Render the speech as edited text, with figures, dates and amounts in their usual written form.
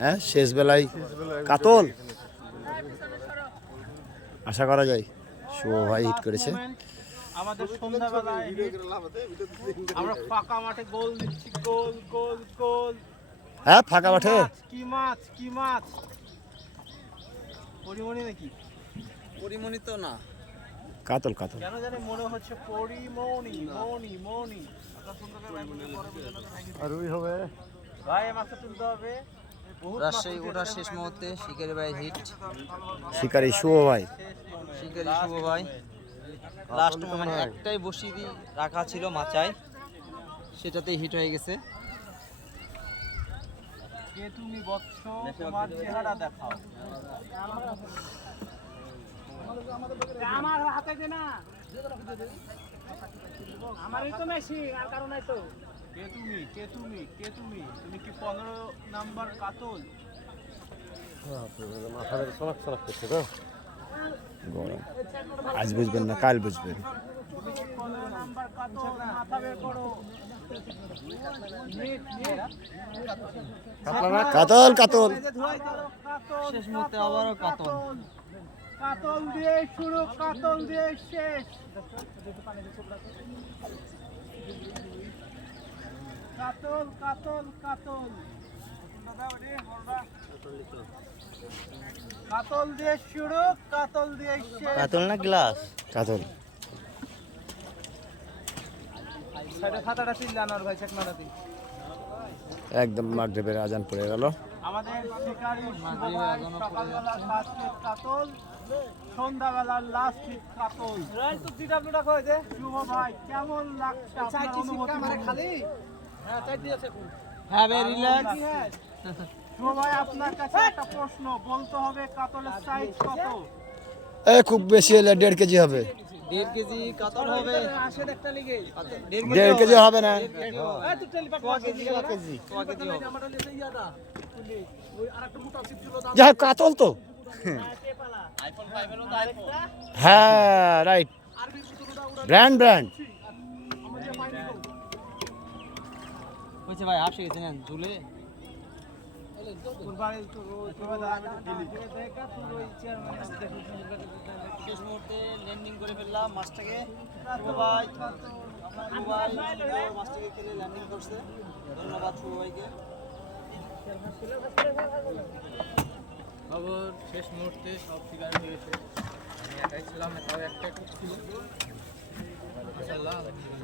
হ্যাঁ শেষ বেলায় কাতল আশা করা যায় শুভ ভাই হিট করেছে। আমাদের সন্ধ্যাবেলায় আমরা ফাঁকা মাঠে গোল দিচ্ছি, গোল গোল গোল। হ্যাঁ ফাঁকা মাঠে কি মাছ কি মাছ? পরিমণি নাকি? পরিমণি তো না, কাতল কাতল। কেন জানি মনে হচ্ছে পরিমণি মণি মণি। আর ওই হবে ভাই এই মাছটা তুলতে হবে। রাজশাহী ওঠার শেষ মুহূর্তে শিকারি ভাই হিট, শিকারি শুভ ভাই। শিকারি শুভ ভাই লাস্ট মোমেন্ট একটাই বসি দিয়ে রাখা ছিল মাচায়, সেটাতেই হিট হয়ে গেছে। কে তুমি বৎস, তোমার চেহারা দেখাও। আমার হাতে দে না, আমারই তো মেশি, আর কারণ নাই তো। কে তুমি কে তুমি কে তুমি? তুমি কি 15 নাম্বার কাতল? আজ বুঝবেন না কাল বুঝবেন। তুমি কি 15 নাম্বার কাতল? মাথা বের করো। নিট নিট কাতল কাতল শেষ মুহূর্তে আবারও কাতল। কাতল দিয়ে শুরু, কাতল দিয়ে শেষ। কাতল কাতল কাতল কাতল দিয়ে শুরু, কাতল দিয়ে শেষ। কাতল না গ্লাস? কাতল সাইডে খাতাটা ছিল জানার ভাই চেকনাটাতে। একদম মাগরিবের আজান পড়ে গেল। আমাদের শিকারি শুভ ভাই সকালবেলা ফার্স্ট হিট কাতল, সন্ধ্যাবেলার লাস্ট হিট কাতল। তো দুইটা দুটা কই দে শুভ ভাই, কেমন লাগছে আপনার অনুভূতি? মানে খালি হ্যাঁ চাই দিয়েছে খুব। Have a relax. শুভ ভাই আপনার কাছে একটা প্রশ্ন, বলতে হবে কাতলের সাইজ কত? খুব বেশি হলে 1.5 কেজি হবে। 1.5 কেজি কাতল হবে। আসে একটা লিগে 1.5 কেজি হবে না। এই তো টেলিপাট কেজি কেজি হবে। আমারটা লেছে ইয়াটা ওই আরেকটা মোটা চিপ ছিল দাম। যাই হোক, কাতল তো। আইফোন 5 এর মধ্যে আরেকটা হ্যাঁ রাইট, ব্র্যান্ড ব্র্যান্ড। হয়েছে ভাই, হাফ গেছে না ঝুলে। শেষ মুহূর্তে ল্যান্ডিং করে ফেললাম মাছটাকে। শুভ ভাই মাছটাকে খেলে ল্যান্ডিং করছে, ধন্যবাদ শুভ ভাইকে। খবর শেষ মুহূর্তে সব শিকার হয়েছে। আমি একাই ছিলাম, তাও একটা খুব ছিল। মাশাআল্লাহ শেষ